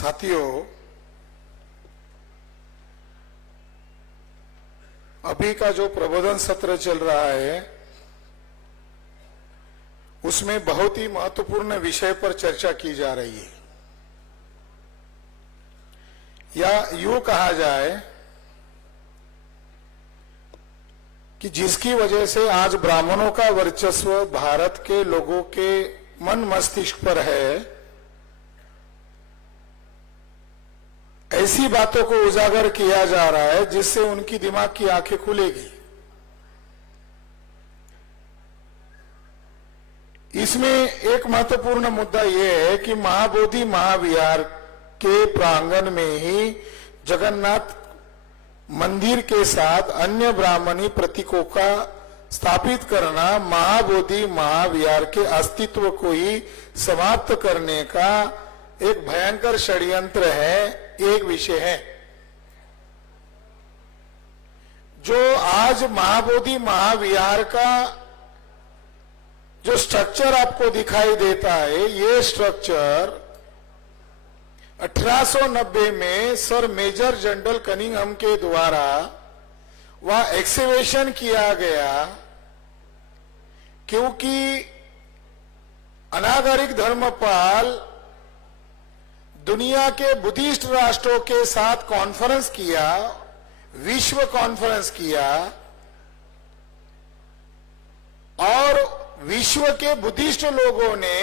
साथियों, अभी का जो प्रबोधन सत्र चल रहा है उसमें बहुत ही महत्वपूर्ण विषय पर चर्चा की जा रही है, या यूं कहा जाए कि जिसकी वजह से आज ब्राह्मणों का वर्चस्व भारत के लोगों के मन मस्तिष्क पर है, ऐसी बातों को उजागर किया जा रहा है जिससे उनकी दिमाग की आंखें खुलेगी। इसमें एक महत्वपूर्ण मुद्दा यह है कि महाबोधि महाविहार के प्रांगण में ही जगन्नाथ मंदिर के साथ अन्य ब्राह्मणी प्रतीकों का स्थापित करना महाबोधि महाविहार के अस्तित्व को ही समाप्त करने का एक भयंकर षड्यंत्र है, एक विषय है। जो आज महाबोधि महाविहार का जो स्ट्रक्चर आपको दिखाई देता है, ये स्ट्रक्चर 1890 में सर मेजर जनरल कनिंघम के द्वारा वह एक्सकेवेशन किया गया, क्योंकि अनागरिक धर्मपाल दुनिया के बुद्धिस्ट राष्ट्रों के साथ कॉन्फ्रेंस किया, विश्व कॉन्फ्रेंस किया, और विश्व के बुद्धिस्ट लोगों ने,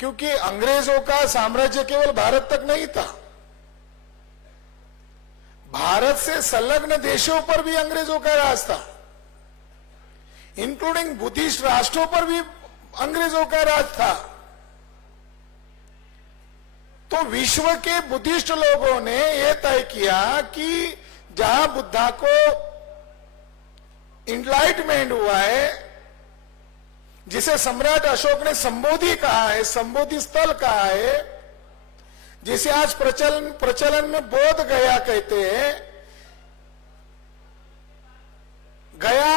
क्योंकि अंग्रेजों का साम्राज्य केवल भारत तक नहीं था, भारत से संलग्न देशों पर भी अंग्रेजों का राज था, इंक्लूडिंग बुद्धिस्ट राष्ट्रों पर भी अंग्रेजों का राज था। तो विश्व के बुद्धिस्ट लोगों ने यह तय किया कि जहां बुद्धा को इनलाइटमेंट हुआ है, जिसे सम्राट अशोक ने संबोधि कहा है, संबोधि स्थल कहा है, जिसे आज प्रचलन में बोध गया कहते हैं। गया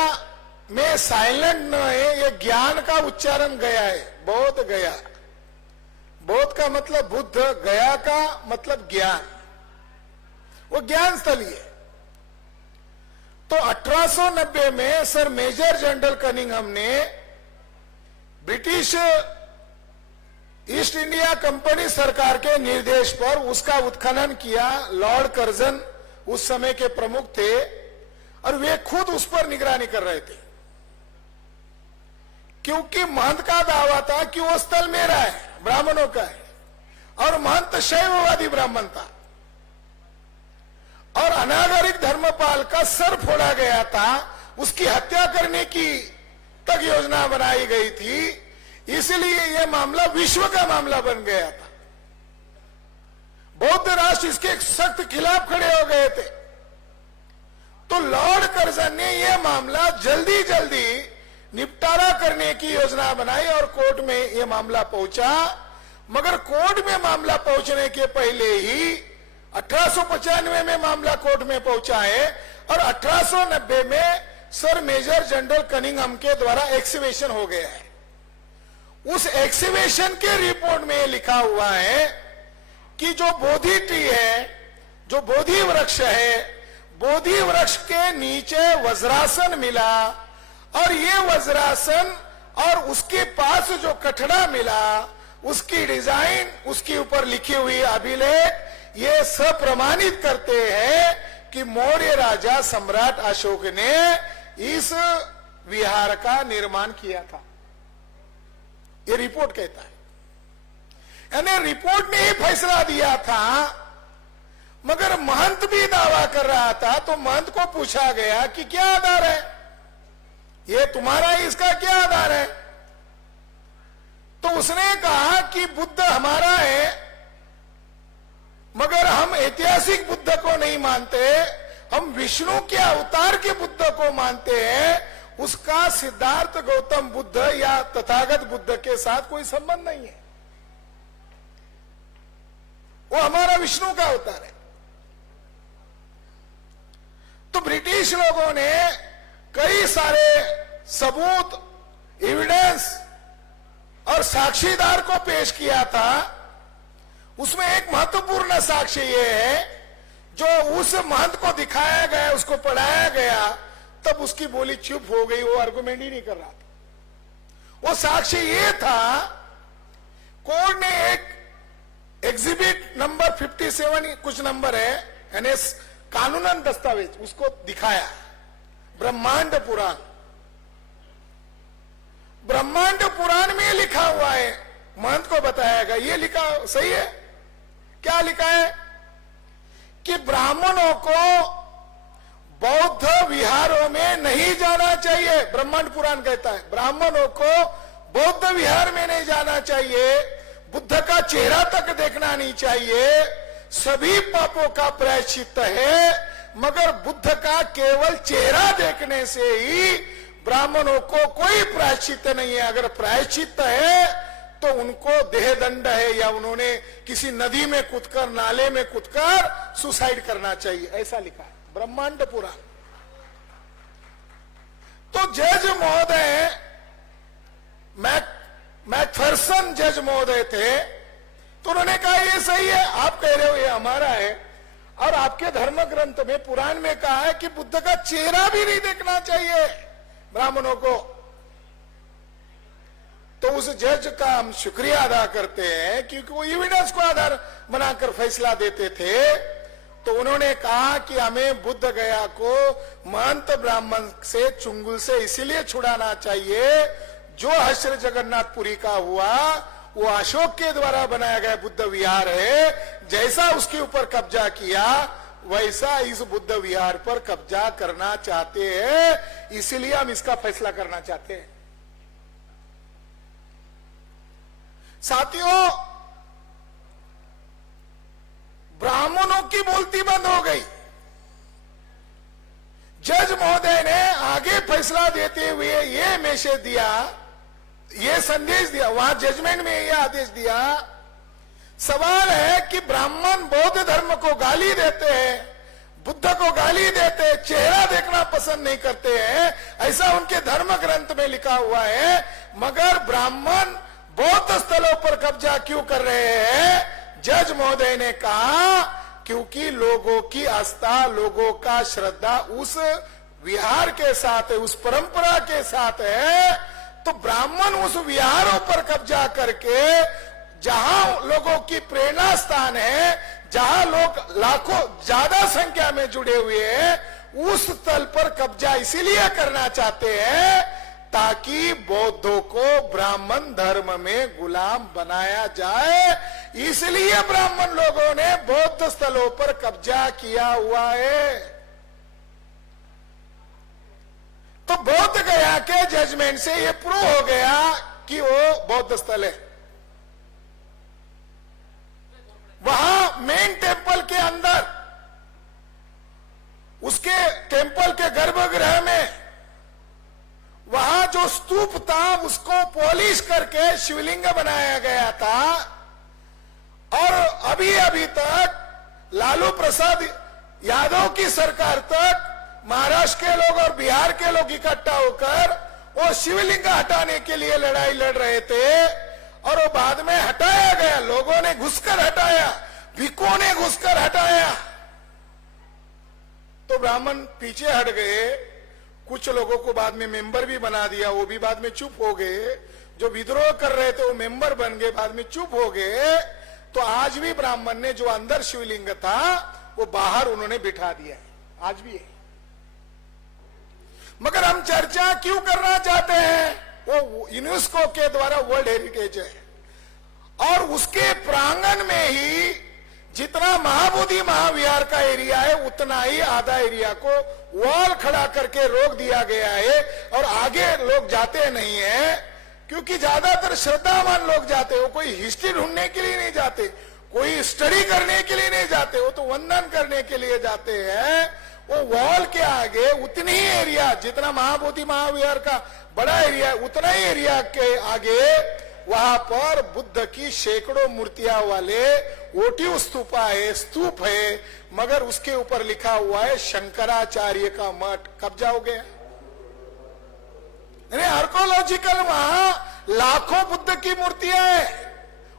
में साइलेंट न है, यह ज्ञान का उच्चारण गया है, बोध गया। बोध का मतलब बुद्ध, गया का मतलब ज्ञान, वो ज्ञान स्थल ही है। तो 1890 में सर मेजर जनरल कनिंघम ने ब्रिटिश ईस्ट इंडिया कंपनी सरकार के निर्देश पर उसका उत्खनन किया। लॉर्ड कर्जन उस समय के प्रमुख थे और वे खुद उस पर निगरानी कर रहे थे, क्योंकि महंत का दावा था कि वो स्थल मेरा है, ब्राह्मणों का है, और महंत शैववादी ब्राह्मण था, और अनागरिक धर्मपाल का सर फोड़ा गया था, उसकी हत्या करने की तक योजना बनाई गई थी। इसलिए यह मामला विश्व का मामला बन गया था। बौद्ध राष्ट्र इसके सख्त खिलाफ खड़े हो गए थे। तो लॉर्ड कर्जन ने यह मामला जल्दी जल्दी निपटारा करने की योजना बनाई और कोर्ट में यह मामला पहुंचा। मगर कोर्ट में मामला पहुंचने के पहले ही 1895 में मामला कोर्ट में पहुंचा है, और 1890 में सर मेजर जनरल कनिंघम के द्वारा एक्सकेवेशन हो गया है। उस एक्सकेवेशन के रिपोर्ट में लिखा हुआ है कि जो बोधि ट्री है, जो बोधि वृक्ष है, बोधि वृक्ष के नीचे वज्रासन मिला, और ये वज्रासन और उसके पास जो कठड़ा मिला, उसकी डिजाइन, उसके ऊपर लिखी हुई अभिलेख, ये सब प्रमाणित करते हैं कि मौर्य राजा सम्राट अशोक ने इस विहार का निर्माण किया था। ये रिपोर्ट कहता है। यानी रिपोर्ट ने ही फैसला दिया था। मगर महंत भी दावा कर रहा था, तो महंत को पूछा गया कि क्या आधार है, ये तुम्हारा, इसका क्या आधार है? तो उसने कहा कि बुद्ध हमारा है, मगर हम ऐतिहासिक बुद्ध को नहीं मानते, हम विष्णु के अवतार के बुद्ध को मानते हैं। उसका सिद्धार्थ गौतम बुद्ध या तथागत बुद्ध के साथ कोई संबंध नहीं है, वो हमारा विष्णु का अवतार है। तो ब्रिटिश लोगों ने कई सारे सबूत, एविडेंस और साक्षीदार को पेश किया था। उसमें एक महत्वपूर्ण साक्ष्य ये है, जो उस महंत को दिखाया गया, उसको पढ़ाया गया, तब उसकी बोली चुप हो गई, वो आर्गुमेंट ही नहीं कर रहा था। वो साक्ष्य ये था, कोर्ट ने एक एग्जिबिट नंबर 57 कुछ नंबर है, यानी कानूनन दस्तावेज, उसको दिखाया, ब्रह्मांड पुराण। ब्रह्मांड पुराण में लिखा हुआ है, महंत को बताया गया, ये लिखा सही है। क्या लिखा है कि ब्राह्मणों को बौद्ध विहारों में नहीं जाना चाहिए। ब्रह्मांड पुराण कहता है ब्राह्मणों को बौद्ध विहार में नहीं जाना चाहिए, बुद्ध का चेहरा तक देखना नहीं चाहिए, सभी पापों का प्रायश्चित है, मगर बुद्ध का केवल चेहरा देखने से ही ब्राह्मणों को कोई प्रायश्चित नहीं है। अगर प्रायश्चित है तो उनको देहदंड है, या उन्होंने किसी नदी में कूदकर, नाले में कूदकर सुसाइड करना चाहिए, ऐसा लिखा है ब्रह्मांड पुराण। तो जज महोदय, मैकफेरसन जज महोदय थे, तो उन्होंने कहा ये सही है, आप कह रहे हो ये हमारा है, और आपके धर्म ग्रंथ में, पुराण में कहा है कि बुद्ध का चेहरा भी नहीं देखना चाहिए ब्राह्मणों को। तो उस जज का हम शुक्रिया अदा करते हैं, क्योंकि वो एविडेंस को आधार बनाकर फैसला देते थे। तो उन्होंने कहा कि हमें बुद्ध गया को महंत ब्राह्मण से, चुंगुल से इसीलिए छुड़ाना चाहिए, जो हश्र जगन्नाथपुरी का हुआ वो अशोक के द्वारा बनाया गया बुद्ध विहार है, जैसा उसके ऊपर कब्जा किया वैसा इस बुद्ध विहार पर कब्जा करना चाहते हैं, इसलिए हम इसका फैसला करना चाहते हैं। साथियों, ब्राह्मणों की बोलती बंद हो गई। जज महोदय ने आगे फैसला देते हुए ये मैसेज दिया, ये संदेश दिया, वहां जजमेंट में ये आदेश दिया, सवाल है कि ब्राह्मण बौद्ध धर्म को गाली देते हैं, बुद्ध को गाली देते हैं, चेहरा देखना पसंद नहीं करते हैं, ऐसा उनके धर्म ग्रंथ में लिखा हुआ है, मगर ब्राह्मण बौद्ध स्थलों पर कब्जा क्यों कर रहे हैं? जज महोदय ने कहा क्योंकि लोगों की आस्था, लोगों का श्रद्धा उस विहार के साथ है, उस परंपरा के साथ है। तो ब्राह्मण उस विहारों पर कब्जा करके, जहां लोगों की प्रेरणा स्थान है, जहां लोग लाखों ज्यादा संख्या में जुड़े हुए हैं, उस स्थल पर कब्जा इसीलिए करना चाहते हैं ताकि बौद्धों को ब्राह्मण धर्म में गुलाम बनाया जाए। इसलिए ब्राह्मण लोगों ने बौद्ध स्थलों पर कब्जा किया हुआ है। तो बौद्ध गया के जजमेंट से यह प्रूव हो गया कि वो बौद्ध स्थल है। वहां मेन टेम्पल के अंदर, उसके टेम्पल के गर्भगृह में, वहां जो स्तूप था उसको पॉलिश करके शिवलिंग बनाया गया था। और अभी अभी तक लालू प्रसाद यादव की सरकार तक महाराष्ट्र के लोग और बिहार के लोग इकट्ठा होकर वो शिवलिंग हटाने के लिए लड़ाई लड़ रहे थे, और वो बाद में हटाया गया, लोगों ने घुसकर हटाया, भिक्खुओं ने घुसकर हटाया। तो ब्राह्मण पीछे हट गए, कुछ लोगों को बाद में मेंबर भी बना दिया, वो भी बाद में चुप हो गए। जो विद्रोह कर रहे थे वो मेंबर बन गए, बाद में चुप हो गए। तो आज भी ब्राह्मण ने जो अंदर शिवलिंग था वो बाहर उन्होंने बिठा दिया है, आज भी है। मगर हम चर्चा क्यों करना चाहते हैं? वो यूनेस्को के द्वारा वर्ल्ड हेरिटेज है, और उसके प्रांगण में ही जितना महाबोधि महाविहार का एरिया है उतना ही आधा एरिया को वॉल खड़ा करके रोक दिया गया है, और आगे लोग जाते नहीं है, क्योंकि ज्यादातर श्रद्धावान लोग जाते हो, कोई हिस्ट्री ढूंढने के लिए नहीं जाते, कोई स्टडी करने के लिए नहीं जाते, वो तो वंदन करने के लिए जाते हैं। वो वॉल के आगे उतनी ही एरिया, जितना महाबोधि महाविहार का बड़ा एरिया है उतना ही एरिया के आगे वहां पर बुद्ध की सैकड़ों मूर्तियां वाले ओटिव स्तूपा है, स्तूप है, मगर उसके ऊपर लिखा हुआ है शंकराचार्य का मठ। कब्जा हो गया। आर्कोलॉजिकल वहां लाखों बुद्ध की मूर्तियां हैं,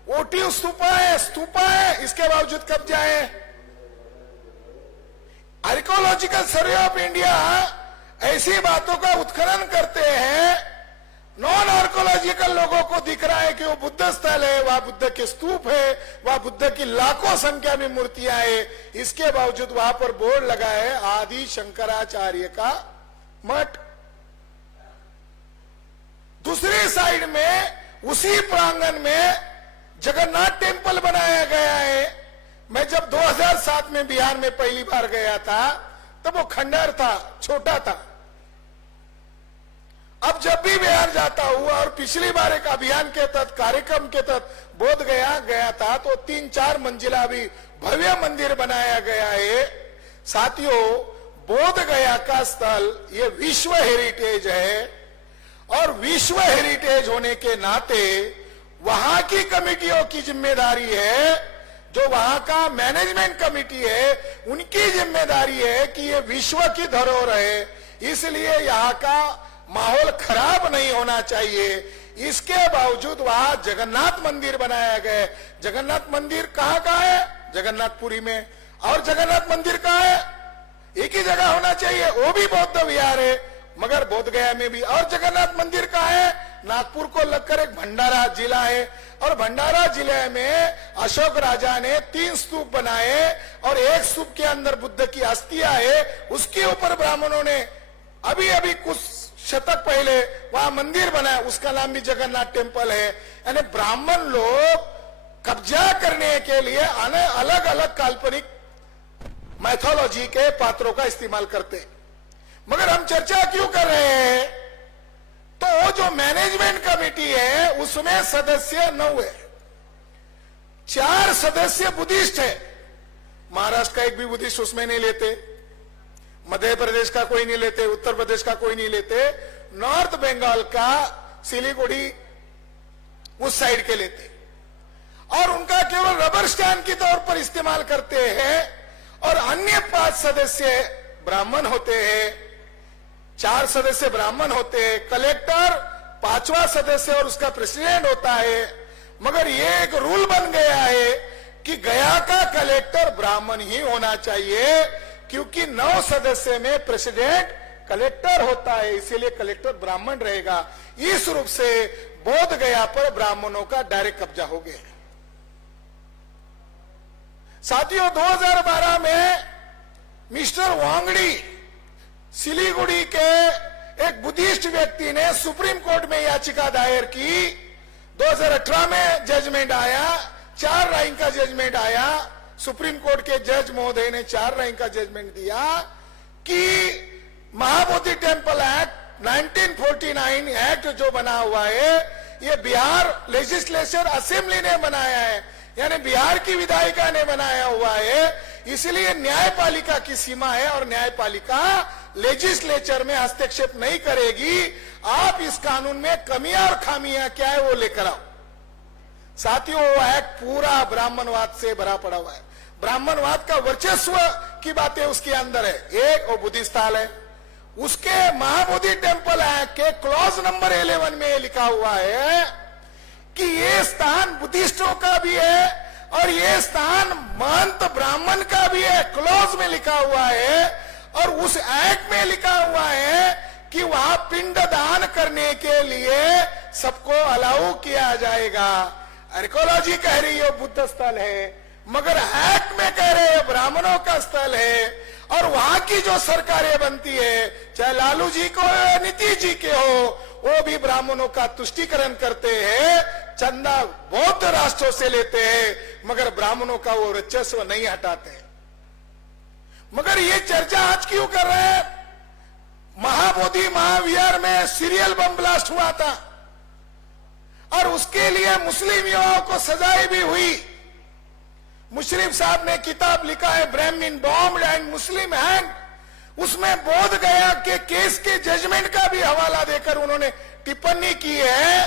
ओटीयू स्तूपा है, इसके बावजूद कब्जा है। आर्कियोलॉजिकल सर्वे ऑफ इंडिया ऐसी बातों का उत्खनन करते हैं, नॉन आर्कियोलॉजिकल लोगों को दिख रहा है कि वो बुद्ध स्थल है, वहां बुद्ध के स्तूप है, वहां बुद्ध की लाखों संख्या में मूर्तियां है, इसके बावजूद वहां पर बोर्ड लगा है आदि शंकराचार्य का मठ। दूसरी साइड में उसी प्रांगण में जगन्नाथ टेम्पल बनाया गया है। मैं जब 2007 में बिहार में पहली बार गया था तब वो खंडहर था, छोटा था। अब जब भी बिहार जाता हूं और पिछली बार एक अभियान के तहत, कार्यक्रम के तहत बोध गया था तो 3-4 मंजिला भी भव्य मंदिर बनाया गया है। साथियों, बोध गया का स्थल ये विश्व हेरिटेज है और विश्व हेरिटेज होने के नाते वहां की कमेटियों की जिम्मेदारी है, जो वहां का मैनेजमेंट कमेटी है उनकी जिम्मेदारी है कि ये विश्व की धरोहर है, इसलिए यहाँ का माहौल खराब नहीं होना चाहिए। इसके बावजूद वहां जगन्नाथ मंदिर बनाया गया है। जगन्नाथ मंदिर कहाँ का है? जगन्नाथपुरी में। और जगन्नाथ मंदिर कहाँ है? एक ही जगह होना चाहिए, वो भी बौद्ध विहार है, मगर बोध गया में भी। और जगन्नाथ मंदिर कहाँ है? नागपुर को लगकर एक भंडारा जिला है, और भंडारा जिले में अशोक राजा ने 3 स्तूप बनाए और एक स्तूप के अंदर बुद्ध की अस्थियां है, उसके ऊपर ब्राह्मणों ने अभी कुछ शतक पहले वहां मंदिर बनाया, उसका नाम भी जगन्नाथ टेम्पल है। यानी ब्राह्मण लोग कब्जा करने के लिए अलग अलग काल्पनिक मैथोलॉजी के पात्रों का इस्तेमाल करते। मगर हम चर्चा क्यों कर रहे हैं? तो वो जो मैनेजमेंट कमेटी है उसमें सदस्य 9 है, 4 सदस्य बुद्धिस्ट है। महाराष्ट्र का एक भी बुद्धिस्ट उसमें नहीं लेते, मध्य प्रदेश का कोई नहीं लेते, उत्तर प्रदेश का कोई नहीं लेते, नॉर्थ बंगाल का सिलीगुड़ी उस साइड के लेते, और उनका केवल रबर स्टैंप के तौर पर इस्तेमाल करते हैं। और अन्य 5 सदस्य ब्राह्मण होते हैं, 4 सदस्य ब्राह्मण होते हैं, कलेक्टर 5वां सदस्य और उसका प्रेसिडेंट होता है। मगर ये एक रूल बन गया है कि गया का कलेक्टर ब्राह्मण ही होना चाहिए, क्योंकि 9 सदस्य में प्रेसिडेंट कलेक्टर होता है, इसीलिए कलेक्टर ब्राह्मण रहेगा। इस रूप से बोध गया पर ब्राह्मणों का डायरेक्ट कब्जा हो गया। साथियों, 2012 में मिस्टर वांगड़ी सिलीगुड़ी के एक बुद्धिस्ट व्यक्ति ने सुप्रीम कोर्ट में याचिका दायर की। 2018 में जजमेंट आया, 4 रैंक का जजमेंट आया। सुप्रीम कोर्ट के जज महोदय ने 4 रैंक का जजमेंट दिया कि महाबोधि टेम्पल एक्ट 1949 एक्ट जो बना हुआ है, ये बिहार लेजिस्लेचर असेंबली ने बनाया है, यानी बिहार की विधायिका ने बनाया हुआ है। इसलिए न्यायपालिका की सीमा है और न्यायपालिका लेजिस्लेचर में हस्तक्षेप नहीं करेगी। आप इस कानून में कमियां और खामियां क्या है वो लेकर आओ। साथियों, वो एक्ट पूरा ब्राह्मणवाद से भरा पड़ा हुआ है, ब्राह्मणवाद का वर्चस्व की बातें उसके अंदर है। एक वो बुद्धिस्ट स्थल है, उसके महाबोधि टेम्पल एक्ट के क्लॉज नंबर 11 में लिखा हुआ है कि ये स्थान बुद्धिस्टों का भी है और ये स्थान महंत ब्राह्मण का भी है, क्लॉज में लिखा हुआ है। और उस एक्ट में लिखा हुआ है कि वहां पिंड दान करने के लिए सबको अलाउ किया जाएगा। आर्कियोलॉजी कह रही है बुद्ध स्थल है, मगर एक्ट में कह रहे हैं ब्राह्मणों का स्थल है। और वहां की जो सरकारें बनती है, चाहे लालू जी को या नीतीश जी के हो, वो भी ब्राह्मणों का तुष्टीकरण करते हैं, चंदा बौद्ध राष्ट्रों से लेते हैं, मगर ब्राह्मणों का वो वर्चस्व नहीं हटाते। मगर ये चर्चा आज क्यों कर रहे हैं? महाबोधि महाविहार में सीरियल बम ब्लास्ट हुआ था और उसके लिए मुस्लिम युवाओं को सजाएं भी हुई। मुशर्रफ साहब ने किताब लिखा है ब्राह्मण बॉम्ब एंड मुस्लिम हैंड, उसमें बोध गया के केस के जजमेंट का भी हवाला देकर उन्होंने टिप्पणी की है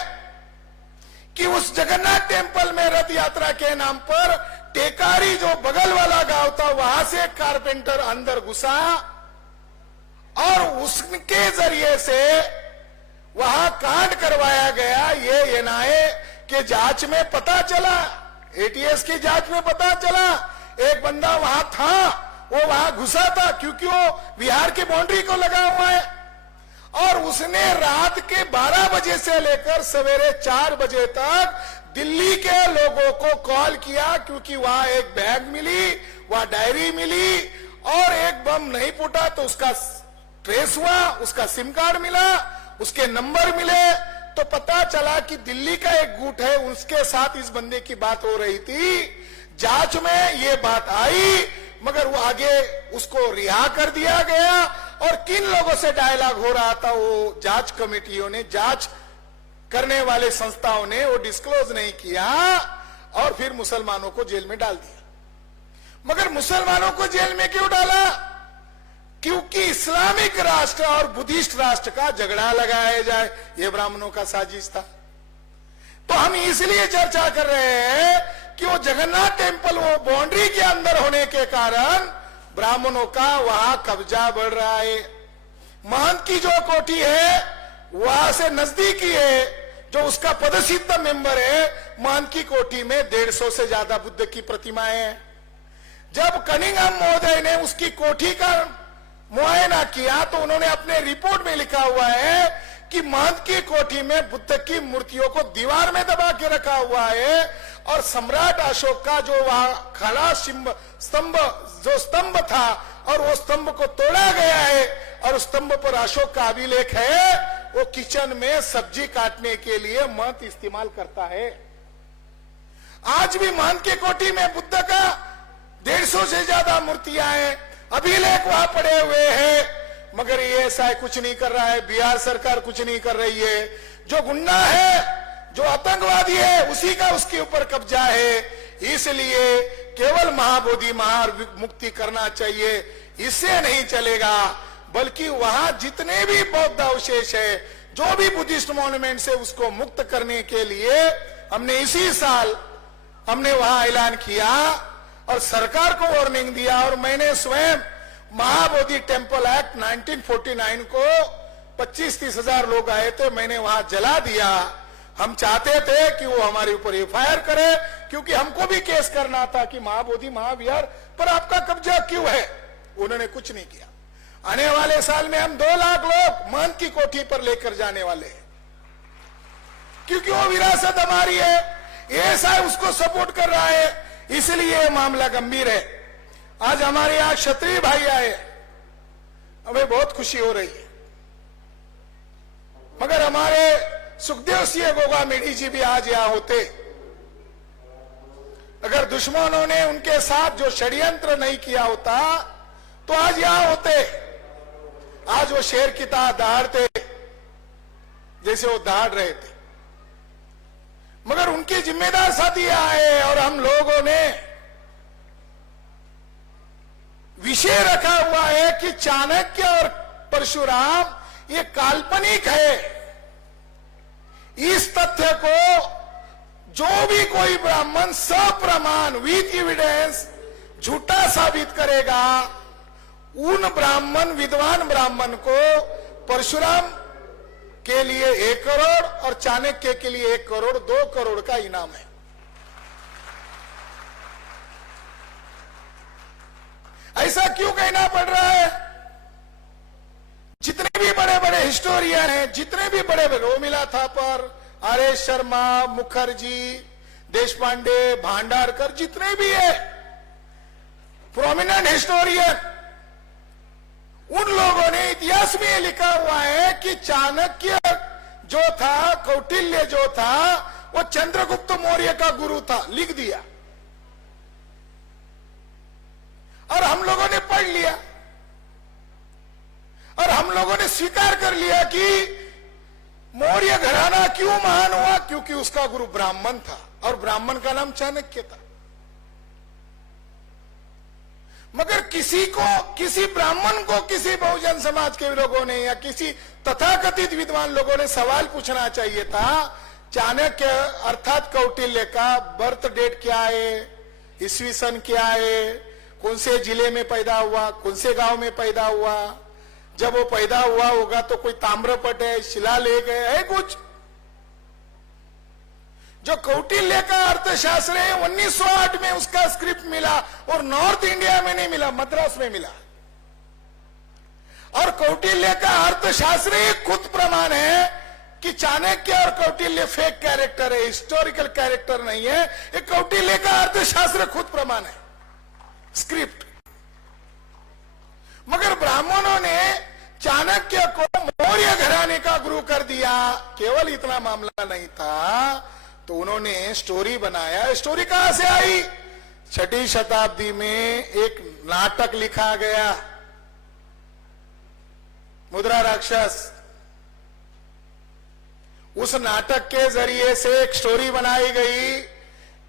कि उस जगन्नाथ टेम्पल में रथ यात्रा के नाम पर टेकारी जो बगल वाला गांव था, वहां से कारपेंटर अंदर घुसा और उसके जरिए से वहां कांड करवाया गया। ये एनआईए कि जांच में पता चला, एटीएस की जांच में पता चला एक बंदा वहां था, वो वहां घुसा था क्योंकि वो बिहार की बाउंड्री को लगा हुआ है, और उसने रात के 12 बजे से लेकर सवेरे 4 बजे तक दिल्ली के लोगों को कॉल किया, क्योंकि वहां एक बैग मिली, वहां डायरी मिली, और एक बम नहीं फूटा तो उसका ट्रेस हुआ, उसका सिम कार्ड मिला, उसके नंबर मिले, तो पता चला कि दिल्ली का एक गुट है, उसके साथ इस बंदे की बात हो रही थी। जांच में ये बात आई, मगर वो आगे उसको रिहा कर दिया गया, और किन लोगों से डायलॉग हो रहा था वो जांच कमेटियों ने, जांच करने वाले संस्थाओं ने वो डिस्क्लोज नहीं किया, और फिर मुसलमानों को जेल में डाल दिया। मगर मुसलमानों को जेल में क्यों डाला? क्योंकि इस्लामिक राष्ट्र और बुद्धिस्ट राष्ट्र का झगड़ा लगाया जाए, ये ब्राह्मणों का साजिश था। तो हम इसलिए चर्चा कर रहे हैं कि वो जगन्नाथ टेम्पल वो बाउंड्री के अंदर होने के कारण ब्राह्मणों का वहां कब्जा बढ़ रहा है। महंत की जो कोठी है वहां से नजदीकी है, जो उसका पदसिद्ध मेंबर है, महंत की कोठी में 150 से ज्यादा बुद्ध की प्रतिमाएं हैं। जब कनिंघम महोदय ने उसकी कोठी का मुआयना किया तो उन्होंने अपने रिपोर्ट में लिखा हुआ है कि महंत की कोठी में बुद्ध की मूर्तियों को दीवार में दबा के रखा हुआ है, और सम्राट अशोक का जो वहां खड़ा स्तंभ था, और वो स्तंभ को तोड़ा गया है, और उस स्तंभ पर अशोक का अभिलेख है, वो किचन में सब्जी काटने के लिए महंत इस्तेमाल करता है। आज भी महंत की कोठी में बुद्ध का 150 से ज्यादा मूर्तियां हैं, अभिलेख वहां पड़े हुए हैं, मगर ये ऐसा कुछ नहीं कर रहा है। बिहार सरकार कुछ नहीं कर रही है। जो गुंडा है, जो आतंकवादी है, उसी का उसके ऊपर कब्जा है। इसलिए केवल महाबोधि मुक्ति करना चाहिए, इससे नहीं चलेगा, बल्कि वहां जितने भी बौद्ध अवशेष है, जो भी बुद्धिस्ट मॉन्यूमेंट है, उसको मुक्त करने के लिए हमने इसी साल हमने वहां ऐलान किया और सरकार को वार्निंग दिया, और मैंने स्वयं महाबोधि टेम्पल एक्ट 1949 को 25-30 हजार लोग आए थे, मैंने वहां जला दिया। हम चाहते थे कि वो हमारे ऊपर एफआईआर करे, क्योंकि हमको भी केस करना था कि महाबोधि महाविहार पर आपका कब्जा क्यों है। उन्होंने कुछ नहीं किया। आने वाले साल में हम 2 लाख लोग महंत की कोठी पर लेकर जाने वाले हैं, क्योंकि वो विरासत हमारी है। ऐसा उसको सपोर्ट कर रहा है, इसलिए मामला गंभीर है। आज हमारे यहां क्षत्रिय भाई आए, हमें बहुत खुशी हो रही है, मगर हमारे सुखदेव सिंह गोगा मेढ़ी जी भी आज यहां होते। अगर दुश्मनों ने उनके साथ जो षड्यंत्र नहीं किया होता तो आज यहां होते। आज वो शेर की तरह दहाड़ते जैसे वो दहाड़ रहे थे, मगर उनके जिम्मेदार साथी आए, और हम लोगों ने विषय रखा हुआ है कि चाणक्य और परशुराम ये काल्पनिक है। इस तथ्य को जो भी कोई ब्राह्मण सप्रमाण विद एविडेंस झूठा साबित करेगा, उन ब्राह्मण विद्वान ब्राह्मण को परशुराम के लिए 1 करोड़ और चाणक्य के लिए 1 करोड़ 2 करोड़ का इनाम है। ऐसा क्यों कहना पड़ रहा है? जितने भी बड़े बड़े हिस्टोरियन हैं, जितने भी बड़े बड़े रोमिला थापर, आर.एस. शर्मा, मुखर्जी, देशपांडे, भांडारकर, जितने भी है प्रोमिनेंट हिस्टोरियन, उन लोगों ने इतिहास में लिखा हुआ है कि चाणक्य जो था, कौटिल्य जो था, वो चंद्रगुप्त मौर्य का गुरु था, लिख दिया। और हम लोगों ने पढ़ लिया, और हम लोगों ने स्वीकार कर लिया कि मौर्य घराना क्यों महान हुआ, क्योंकि उसका गुरु ब्राह्मण था, और ब्राह्मण का नाम चाणक्य था। मगर किसी ब्राह्मण को किसी बहुजन समाज के लोगों ने या किसी तथाकथित विद्वान लोगों ने सवाल पूछना चाहिए था, चाणक्य अर्थात कौटिल्य का बर्थ डेट क्या है, ईस्वी सन क्या है, कौन से जिले में पैदा हुआ, कौन से गांव में पैदा हुआ, जब वो पैदा हुआ होगा तो कोई ताम्रपट है, शिलालेख है कुछ? जो कौटिल्य का अर्थशास्त्र है 1908 में उसका स्क्रिप्ट मिला और नॉर्थ इंडिया में नहीं मिला, मद्रास में मिला। और कौटिल्य का अर्थशास्त्र ही खुद प्रमाण है कि चाणक्य और कौटिल्य फेक कैरेक्टर है, हिस्टोरिकल कैरेक्टर नहीं है। ये कौटिल्य का अर्थशास्त्र खुद प्रमाण है, स्क्रिप्ट। मगर ब्राह्मणों ने चाणक्य को मौर्य घराने का गुरु कर दिया। केवल इतना मामला नहीं था तो उन्होंने स्टोरी बनाया। स्टोरी कहां से आई? 6वीं शताब्दी में एक नाटक लिखा गया, मुद्रा राक्षस। उस नाटक के जरिए से एक स्टोरी बनाई गई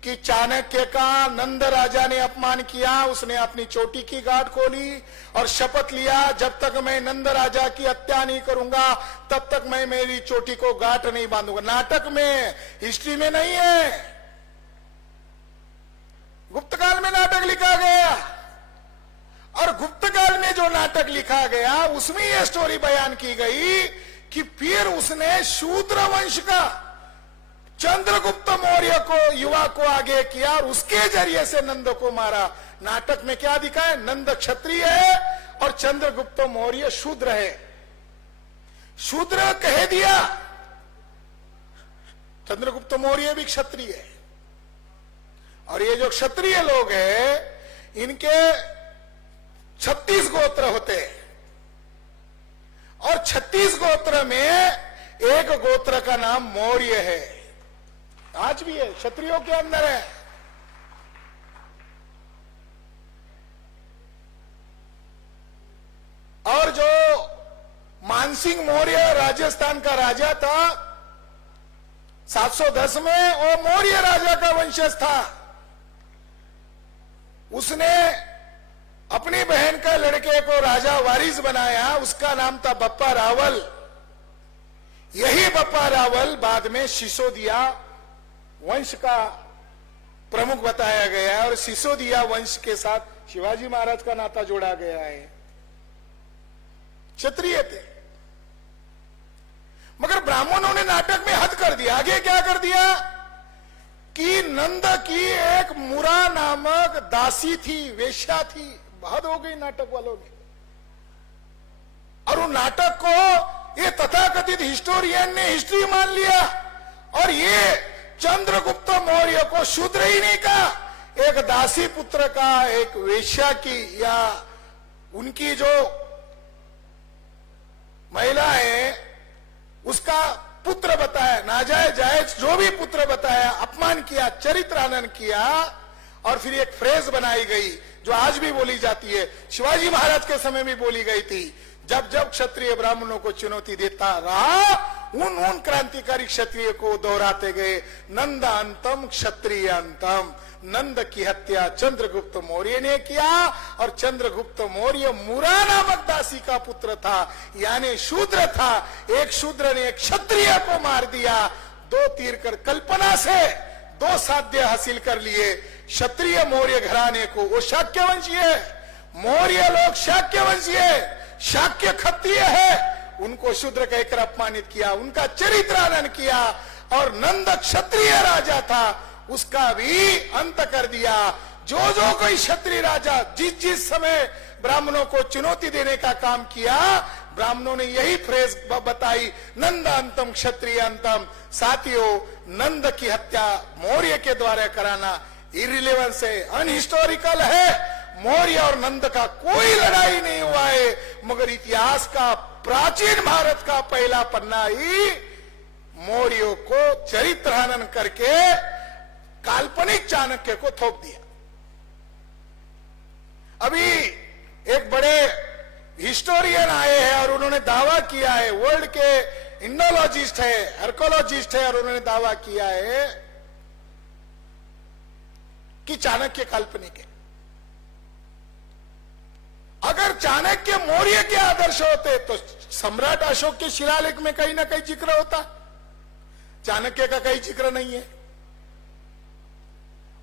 कि चाणक्य का नंद राजा ने अपमान किया। उसने अपनी चोटी की गांठ खोली और शपथ लिया, जब तक मैं नंद राजा की हत्या नहीं करूंगा तब तक मैं मेरी चोटी को गांठ नहीं बांधूंगा। नाटक में, हिस्ट्री में नहीं है। गुप्त काल में नाटक लिखा गया और गुप्त काल में जो नाटक लिखा गया उसमें यह स्टोरी बयान की गई कि फिर उसने शूद्र वंश का चंद्रगुप्त मौर्य को, युवा को आगे किया और उसके जरिए से नंद को मारा। नाटक में क्या दिखाए? नंद क्षत्रिय है और चंद्रगुप्त मौर्य शूद्र है। शूद्र कह दिया, चंद्रगुप्त मौर्य भी क्षत्रिय है। और ये जो क्षत्रिय लोग हैं इनके 36 गोत्र होते हैं और 36 गोत्र में एक गोत्र का नाम मौर्य है। आज भी है, क्षत्रियों के अंदर है। और जो मानसिंह मौर्य राजस्थान का राजा था 710 में, वो मौर्य राजा का वंशज था। उसने अपनी बहन का लड़के को राजा वारिस बनाया, उसका नाम था बप्पा रावल। यही बप्पा रावल बाद में सिसोदिया वंश का प्रमुख बताया गया है और सिसोदिया वंश के साथ शिवाजी महाराज का नाता जोड़ा गया है। क्षत्रिय थे। मगर ब्राह्मणों ने नाटक में हद कर दिया। आगे क्या कर दिया कि नंद की एक मुरा नामक दासी थी, वेश्या थी। हद हो गई नाटक वालों ने। और उन नाटक को ये तथाकथित हिस्टोरियन ने हिस्ट्री मान लिया और ये चंद्रगुप्त मौर्य को शूद्र ही नहीं कहा, एक दासी पुत्र का, एक वेश्या की या उनकी जो महिला है उसका पुत्र बताया, नाजायज जायज जो भी पुत्र बताया, अपमान किया, चरित्रानन किया। और फिर एक फ्रेज बनाई गई जो आज भी बोली जाती है, शिवाजी महाराज के समय में बोली गई थी। जब जब क्षत्रिय ब्राह्मणों को चुनौती देता रहा उन क्रांतिकारी क्षत्रिय को दोहराते गए, नंद अंतम क्षत्रिय अंतम। नंद की हत्या चंद्रगुप्त मौर्य ने किया और चंद्रगुप्त मौर्य मुरा नामक दासी का पुत्र था, यानी शूद्र था। एक शूद्र ने एक क्षत्रिय को मार दिया। 2 तीर कर कल्पना से 2 साध्य हासिल कर लिए। क्षत्रिय मौर्य घराने को, वो शाक्य वंशीय है, मौर्य लोग शाक्य वंशीय है, शाक्य क्षत्रिय है, उनको शूद्र कहकर अपमानित किया, उनका चरित्रानन किया। और नंद क्षत्रिय राजा था, उसका भी अंत कर दिया। जो जो कोई क्षत्रिय राजा जिस समय ब्राह्मणों को चुनौती देने का काम किया, ब्राह्मणों ने यही फ्रेज बताई, नंद अंतम क्षत्रिय अंतम। साथियों, नंद की हत्या मौर्य के द्वारा कराना इरिलेवेंस है, अनहिस्टोरिकल है। मौर्य और नंद का कोई लड़ाई नहीं हुआ है, मगर इतिहास का प्राचीन भारत का पहला पन्ना ही मौर्यों को चरित्रहनन करके काल्पनिक चाणक्य को थोप दिया। अभी एक बड़े हिस्टोरियन आए हैं और उन्होंने दावा किया है, वर्ल्ड के इंडोलॉजिस्ट है, आर्कोलॉजिस्ट है, और उन्होंने दावा किया है कि चाणक्य काल्पनिक है। अगर चाणक्य मौर्य के आदर्श होते तो सम्राट अशोक के शिलालेख में कहीं ना कहीं जिक्र होता, चाणक्य का कहीं जिक्र नहीं है।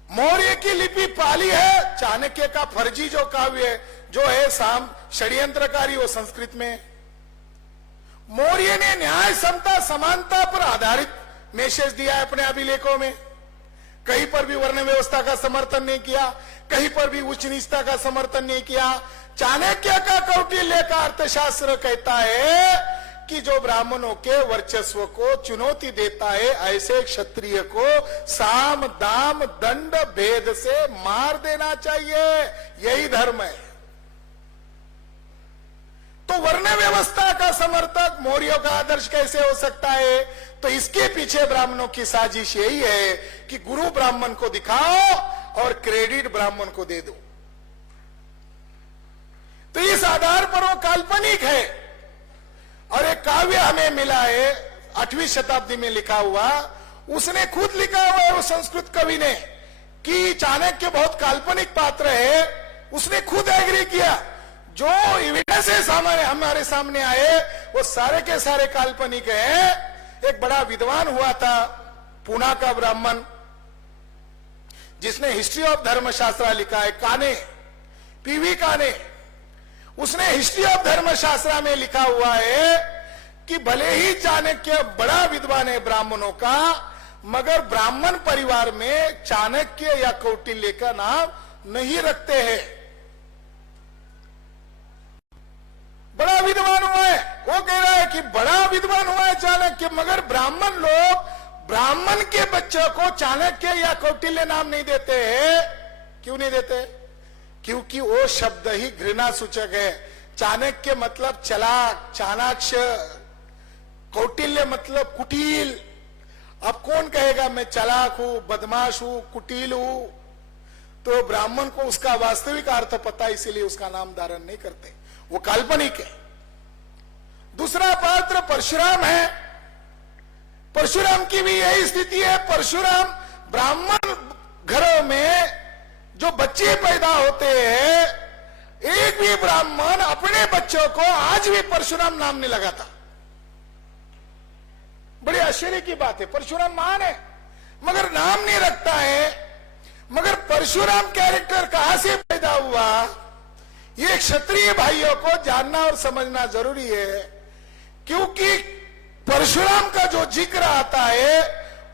मौर्य की लिपि पाली है, चाणक्य का फर्जी जो काव्य है, जो है साम षड्यंत्रकारी, वो संस्कृत में है। मौर्य ने न्याय, समता, समानता पर आधारित मैसेज दिया है अपने अभिलेखों में। कहीं पर भी वर्ण व्यवस्था का समर्थन नहीं किया, कहीं पर भी उच्च नीचता का समर्थन नहीं किया। चाणक्य का कौटिल्य का अर्थशास्त्र कहता है कि जो ब्राह्मणों के वर्चस्व को चुनौती देता है ऐसे क्षत्रिय को साम दाम दंड भेद से मार देना चाहिए, यही धर्म है। तो वर्ण व्यवस्था का समर्थक मौर्यों का आदर्श कैसे हो सकता है? तो इसके पीछे ब्राह्मणों की साजिश यही है कि गुरु ब्राह्मण को दिखाओ और क्रेडिट ब्राह्मण को दे दो। तो इस आधार पर वो काल्पनिक है। और एक काव्य हमें मिला है 8वीं शताब्दी में लिखा हुआ, उसने खुद लिखा हुआ है वो संस्कृत कवि ने कि चाणक्य बहुत काल्पनिक पात्र है। उसने खुद एग्री किया, जो एविडेंसेस हमारे सामने आए वो सारे के सारे काल्पनिक है। एक बड़ा विद्वान हुआ था पूना का ब्राह्मण, जिसने हिस्ट्री ऑफ धर्मशास्त्र लिखा है, काने, पीवी काने। उसने हिस्ट्री ऑफ धर्मशास्त्र में लिखा हुआ है कि भले ही चाणक्य बड़ा विद्वान है ब्राह्मणों का, मगर ब्राह्मण परिवार में चाणक्य या कौटिल्य का नाम नहीं रखते हैं। बड़ा विद्वान हुआ है, वो कह रहा है कि बड़ा विद्वान हुआ है चाणक्य, मगर ब्राह्मण लोग ब्राह्मण के बच्चों को चाणक्य या कौटिल्य नाम नहीं देते हैं। क्यों नहीं देते? क्योंकि वो शब्द ही घृणा सूचक है। चाणक्य मतलब चालाक, चाणाक्ष, कौटिल्य मतलब कुटिल। अब कौन कहेगा मैं चालाक हूं, बदमाश हूं, कुटिल हूं? तो ब्राह्मण को उसका वास्तविक अर्थ पता है, इसीलिए उसका नाम धारण नहीं करते, वो काल्पनिक है। दूसरा पात्र परशुराम है। परशुराम की भी यही स्थिति है। परशुराम ब्राह्मण घरों में जो बच्चे पैदा होते हैं, एक भी ब्राह्मण अपने बच्चों को आज भी परशुराम नाम नहीं लगाता। बड़ी आश्चर्य की बात है। परशुराम महान है मगर नाम नहीं रखता है। मगर परशुराम कैरेक्टर कहां से पैदा हुआ, ये क्षत्रिय भाइयों को जानना और समझना जरूरी है। क्योंकि परशुराम का जो जिक्र आता है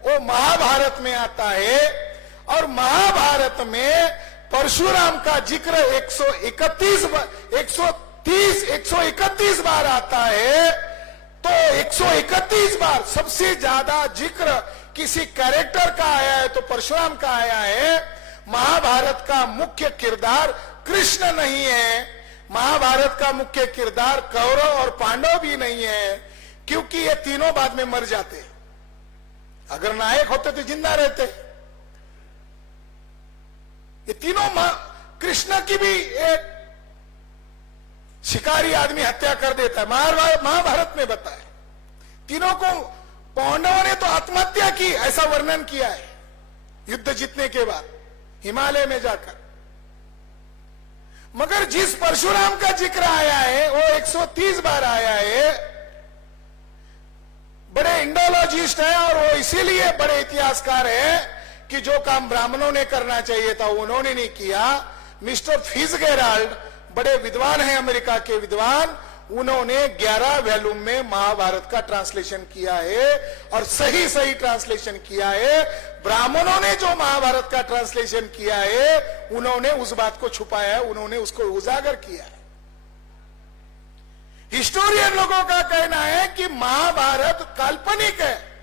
वो महाभारत में आता है, और महाभारत में परशुराम का जिक्र 131 बार आता है। तो 131 बार सबसे ज्यादा जिक्र किसी कैरेक्टर का आया है तो परशुराम का आया है। महाभारत का मुख्य किरदार कृष्ण नहीं है, महाभारत का मुख्य किरदार कौरव और पांडव भी नहीं है, क्योंकि ये तीनों बाद में मर जाते। अगर नायक होते तो जिंदा रहते। ये तीनों कृष्ण की भी एक शिकारी आदमी हत्या कर देता है, महाभारत में बताया। तीनों को पांडवों ने तो आत्महत्या की, ऐसा वर्णन किया है युद्ध जीतने के बाद हिमालय में जाकर। मगर जिस परशुराम का जिक्र आया है वो 130 बार आया है। बड़े इंडोलॉजिस्ट है और वो इसीलिए बड़े इतिहासकार है कि जो काम ब्राह्मणों ने करना चाहिए था उन्होंने नहीं किया। मिस्टर फिट्जगेराल्ड बड़े विद्वान हैं, अमेरिका के विद्वान, उन्होंने 11 वॉल्यूम में महाभारत का ट्रांसलेशन किया है और सही सही ट्रांसलेशन किया है। ब्राह्मणों ने जो महाभारत का ट्रांसलेशन किया है उन्होंने उस बात को छुपाया है, उन्होंने उसको उजागर किया है। हिस्टोरियन लोगों का कहना है कि महाभारत काल्पनिक है,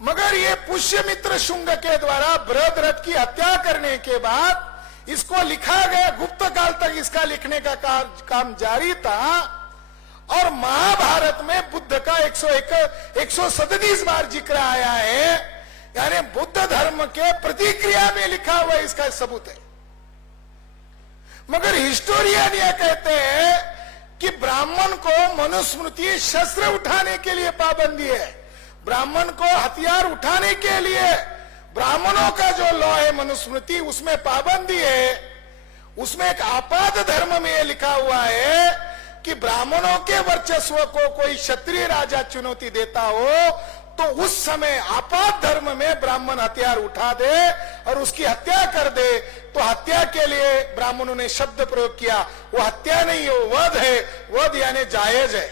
मगर ये पुष्यमित्र शुंग के द्वारा बृहद्रथ की हत्या करने के बाद इसको लिखा गया। गुप्त काल तक इसका लिखने का काम जारी था और महाभारत में बुद्ध का 137 बार जिक्र आया है, यानी बुद्ध धर्म के प्रतिक्रिया में लिखा हुआ इसका सबूत है। मगर हिस्टोरियन यह कहते हैं कि ब्राह्मण को मनुस्मृति शस्त्र उठाने के लिए पाबंदी है, ब्राह्मण को हथियार उठाने के लिए ब्राह्मणों का जो लॉ है मनुस्मृति उसमें पाबंदी है। उसमें एक आपात धर्म में लिखा हुआ है कि ब्राह्मणों के वर्चस्व को कोई क्षत्रिय राजा चुनौती देता हो तो उस समय आपात धर्म में ब्राह्मण हथियार उठा दे और उसकी हत्या कर दे। तो हत्या के लिए ब्राह्मणों ने शब्द प्रयोग किया, वो हत्या नहीं है, वो वध है, वध यानी जायज है।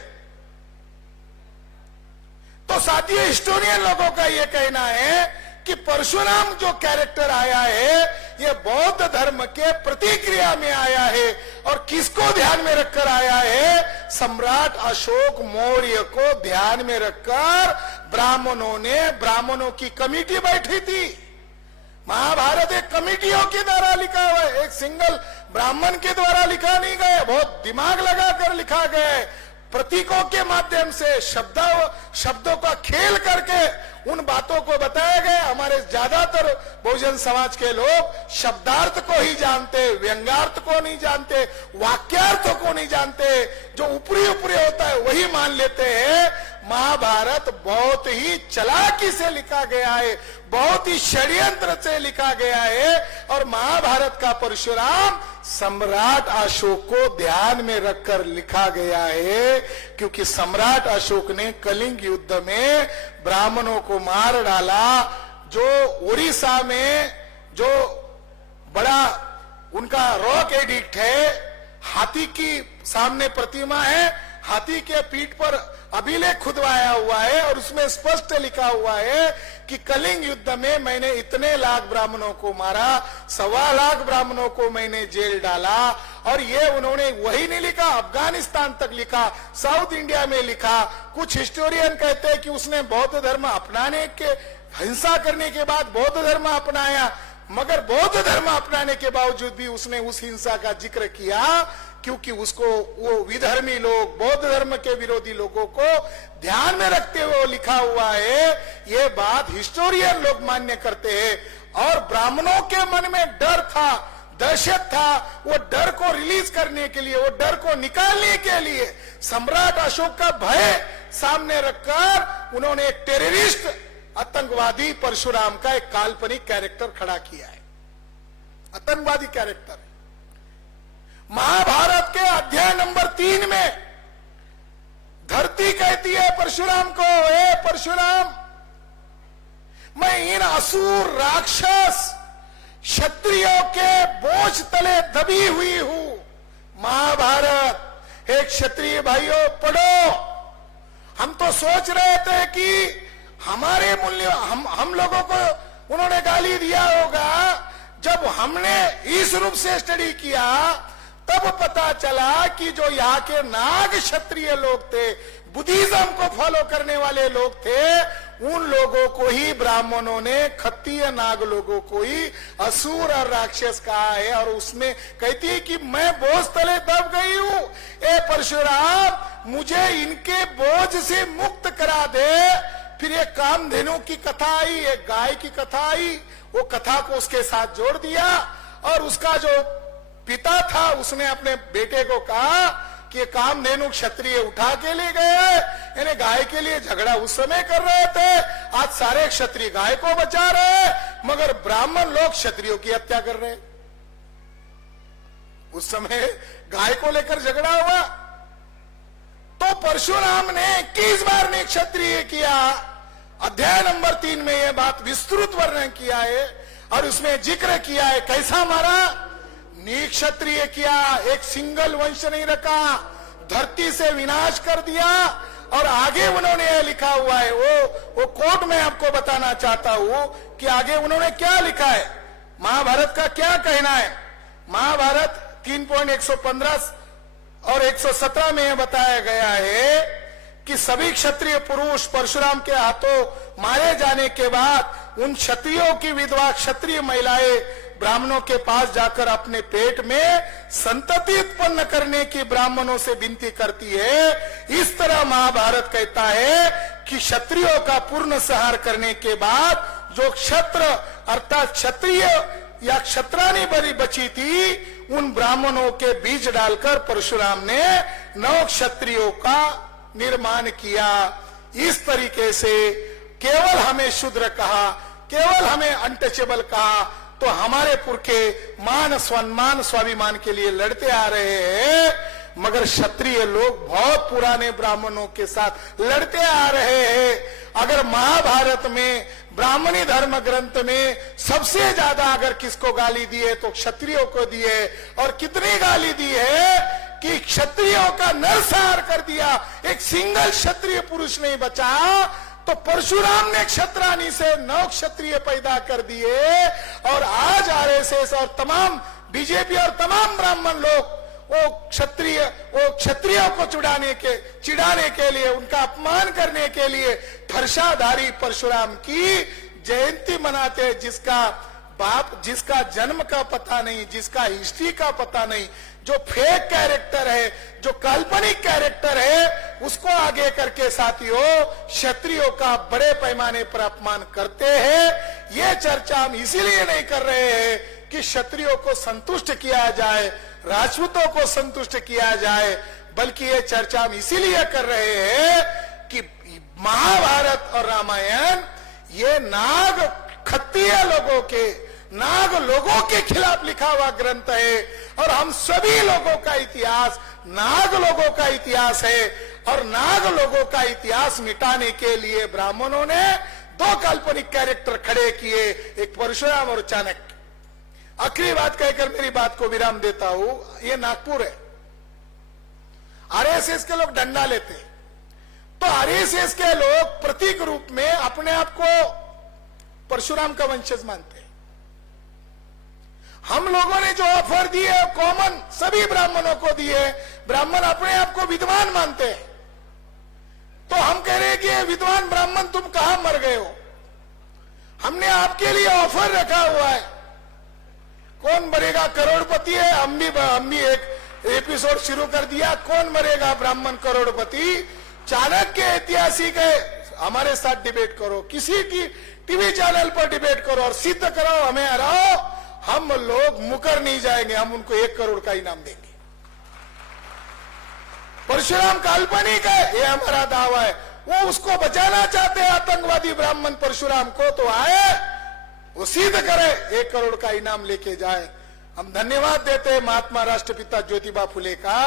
तो साथियों, हिस्टोरियन लोगों का यह कहना है कि परशुराम जो कैरेक्टर आया है ये बौद्ध धर्म के प्रतिक्रिया में आया है और किसको ध्यान में रखकर आया है? सम्राट अशोक मौर्य को ध्यान में रखकर ब्राह्मणों की कमेटी बैठी थी। महाभारत एक कमेटियों के द्वारा लिखा हुआ है, एक सिंगल ब्राह्मण के द्वारा लिखा नहीं गया, बहुत दिमाग लगाकर लिखा गया है। प्रतीकों के माध्यम से शब्दों का खेल करके उन बातों को बताया गया। हमारे ज्यादातर बहुजन समाज के लोग शब्दार्थ को ही जानते, व्यंग्यार्थ को नहीं जानते, वाक्यार्थ को नहीं जानते, जो ऊपरी होता है वही मान लेते हैं। महाभारत बहुत ही चालाकी से लिखा गया है, बहुत ही षड्यंत्र से लिखा गया है और महाभारत का परशुराम सम्राट अशोक को ध्यान में रखकर लिखा गया है, क्योंकि सम्राट अशोक ने कलिंग युद्ध में ब्राह्मणों को मार डाला। जो उड़ीसा में जो बड़ा उनका रॉक एडिक्ट है, हाथी की सामने प्रतिमा है, हाथी के पीठ पर अभिलेख खुदवाया हुआ है और उसमें स्पष्ट लिखा हुआ है कि कलिंग युद्ध में मैंने इतने लाख ब्राह्मणों को मारा, 1.25 लाख ब्राह्मणों को मैंने जेल डाला। और ये उन्होंने वही नहीं लिखा, अफगानिस्तान तक लिखा, साउथ इंडिया में लिखा। कुछ हिस्टोरियन कहते हैं कि उसने बौद्ध धर्म अपनाने के, हिंसा करने के बाद बौद्ध धर्म अपनाया, मगर बौद्ध धर्म अपनाने के बावजूद भी उसने उस हिंसा का जिक्र किया, क्योंकि उसको वो विधर्मी लोग, बौद्ध धर्म के विरोधी लोगों को ध्यान में रखते हुए लिखा हुआ है। ये बात हिस्टोरियन लोग मान्य करते हैं। और ब्राह्मणों के मन में डर था, दहशत था, वो डर को रिलीज करने के लिए, वो डर को निकालने के लिए सम्राट अशोक का भय सामने रखकर उन्होंने एक टेररिस्ट आतंकवादी परशुराम का एक काल्पनिक कैरेक्टर खड़ा किया है, आतंकवादी कैरेक्टर। महाभारत के अध्याय नंबर 3 में धरती कहती है परशुराम को, ए परशुराम, मैं इन असुर राक्षस क्षत्रियों के बोझ तले दबी हुई हूं। महाभारत एक क्षत्रिय भाइयों पढ़ो। हम तो सोच रहे थे कि हमारे मूल्य हम लोगों को उन्होंने गाली दिया होगा। जब हमने इस रूप से स्टडी किया तब पता चला कि जो यहाँ के नाग क्षत्रिय लोग थे, बुद्धिज्म को फॉलो करने वाले लोग थे, उन लोगों को ही ब्राह्मणों ने क्षत्रिय नाग लोगों को ही असुर और राक्षस कहा है। और उसमें कहती है कि मैं बोझ तले दब गई हूं, ए परशुराम मुझे इनके बोझ से मुक्त करा दे। फिर एक कामधेनु की कथा आई, एक गाय की कथा आई, वो कथा को उसके साथ जोड़ दिया और उसका जो पिता था उसने अपने बेटे को कहा कि कामधेनु क्षत्रिय उठा के ले गए, यानी गाय के लिए झगड़ा उस समय कर रहे थे, आज सारे क्षत्रिय गाय को बचा रहे, मगर ब्राह्मण लोग क्षत्रियों की हत्या कर रहे। उस समय गाय को लेकर झगड़ा हुआ तो परशुराम ने 21 बार ने क्षत्रिय किया। अध्याय नंबर 3 में यह बात विस्तृत वर्णन किया है और उसमें जिक्र किया है कैसा मारा, निक्षत्रिय किया, एक सिंगल वंश नहीं रखा, धरती से विनाश कर दिया। और आगे उन्होंने यह लिखा हुआ है, वो कोट में आपको बताना चाहता हूं कि आगे उन्होंने क्या लिखा है, महाभारत का क्या कहना है। महाभारत 3.115 और 117 में यह बताया गया है कि सभी क्षत्रिय पुरुष परशुराम के हाथों मारे जाने के बाद उन क्षत्रियों की विधवा क्षत्रिय महिलाएं ब्राह्मणों के पास जाकर अपने पेट में संतति उत्पन्न करने की ब्राह्मणों से विनती करती है। इस तरह महाभारत कहता है कि क्षत्रियों का पूर्ण संहार करने के बाद जो क्षत्र अर्थात क्षत्रिय या क्षत्रानी बड़ी बची थी, उन ब्राह्मणों के बीज डालकर परशुराम ने 9 क्षत्रियों का निर्माण किया। इस तरीके से केवल हमें शूद्र कहा, केवल हमें अनटचेबल कहा, तो हमारे पुरखे मान सम्मान स्वाभिमान के लिए लड़ते आ रहे हैं, मगर क्षत्रिय लोग बहुत पुराने ब्राह्मणों के साथ लड़ते आ रहे हैं। अगर महाभारत में ब्राह्मणी धर्म ग्रंथ में सबसे ज्यादा अगर किसको गाली दी है तो क्षत्रियों को दी है, और कितनी गाली दी है कि क्षत्रियों का नरसंहार कर दिया, एक सिंगल क्षत्रिय पुरुष नहीं बचा। तो परशुराम ने क्षत्रानी से 9 क्षत्रिय पैदा कर दिए और आज आरएसएस और तमाम बीजेपी और तमाम ब्राह्मण लोग वो क्षत्रियों को चिढ़ाने के लिए, उनका अपमान करने के लिए फरसाधारी परशुराम की जयंती मनाते हैं, जिसका जन्म का पता नहीं, जिसका हिस्ट्री का पता नहीं, जो फेक कैरेक्टर है, जो काल्पनिक कैरेक्टर है, उसको आगे करके साथियों क्षत्रियों का बड़े पैमाने पर अपमान करते हैं। ये चर्चा हम इसीलिए नहीं कर रहे हैं कि क्षत्रियों को संतुष्ट किया जाए, राजपूतों को संतुष्ट किया जाए, बल्कि ये चर्चा हम इसीलिए कर रहे हैं कि महाभारत और रामायण ये नाग लोगों के खिलाफ लिखा हुआ ग्रंथ है और हम सभी लोगों का इतिहास नाग लोगों का इतिहास है। और नाग लोगों का इतिहास मिटाने के लिए ब्राह्मणों ने 2 काल्पनिक कैरेक्टर खड़े किए, एक परशुराम और चाणक्य। आखिरी बात कहकर मेरी बात को विराम देता हूं। ये नागपुर है, आरएसएस के लोग डंडा लेते हैं, तो आरएसएस के लोग प्रतीक रूप में अपने आप को परशुराम का वंशज मानते हैं। हम लोगों ने जो ऑफर दिए कॉमन सभी ब्राह्मणों को दिए, ब्राह्मण अपने आप को विद्वान मानते हैं, तो हम कह रहे हैं कि विद्वान ब्राह्मण तुम कहां मर गए हो, हमने आपके लिए ऑफर रखा हुआ है। कौन मरेगा करोड़पति है, हम भी एक एपिसोड शुरू कर दिया, कौन मरेगा ब्राह्मण करोड़पति। चाणक्य ऐतिहासिक है, हमारे साथ डिबेट करो, किसी की टीवी चैनल पर डिबेट करो और सिद्ध कराओ, हमें हराओ, हम लोग मुकर नहीं जाएंगे, हम उनको 1 करोड़ का इनाम देंगे। परशुराम काल्पनिक है, ये हमारा दावा है। वो उसको बचाना चाहते हैं आतंकवादी ब्राह्मण परशुराम को, तो आए वो सिद्ध करे, 1 करोड़ का इनाम लेके जाए। हम धन्यवाद देते हैं महात्मा राष्ट्रपिता ज्योतिबा फुले का,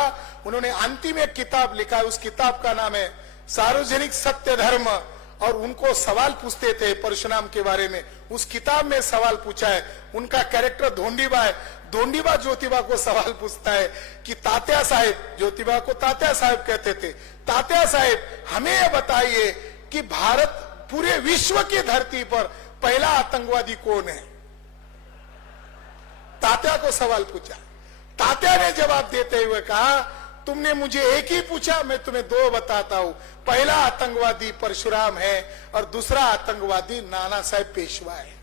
उन्होंने अंतिम एक किताब लिखा है, उस किताब का नाम है सार्वजनिक सत्य धर्म, और उनको सवाल पूछते थे परशुराम के बारे में। उस किताब में सवाल पूछा है, उनका कैरेक्टर धोंडीबा है, धोंडीबा ज्योतिबा को सवाल पूछता है कि तात्या साहेब, ज्योतिबा को तात्या साहेब कहते थे, तात्या साहेब हमें यह बताइए कि भारत पूरे विश्व की धरती पर पहला आतंकवादी कौन है। तात्या को सवाल पूछा, तात्या ने जवाब देते हुए कहा तुमने मुझे एक ही पूछा, मैं तुम्हें 2 बताता हूं। पहला आतंकवादी परशुराम है और दूसरा आतंकवादी नाना साहेब पेशवा है।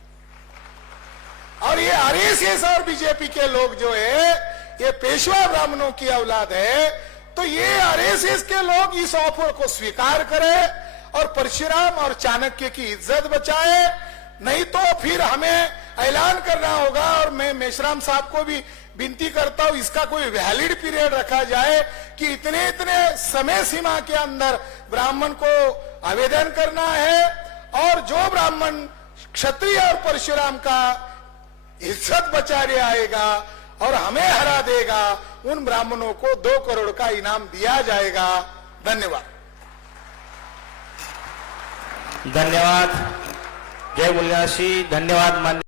और ये आरएसएस और बीजेपी के लोग जो है ये पेशवा ब्राह्मणों की औलाद है, तो ये आरएसएस के लोग इस ऑफर को स्वीकार करें और परशुराम और चाणक्य की इज्जत बचाए, नहीं तो फिर हमें ऐलान करना होगा। और मैं मेश्राम साहब को भी विनती करता हूं, इसका कोई वैलिड पीरियड रखा जाए कि इतने समय सीमा के अंदर ब्राह्मण को आवेदन करना है, और जो ब्राह्मण क्षत्रिय और परशुराम का इज्जत बचाने आएगा और हमें हरा देगा, उन ब्राह्मणों को 2 करोड़ का इनाम दिया जाएगा। धन्यवाद। धन्यवाद जय मुल्यासी, धन्यवाद मान्य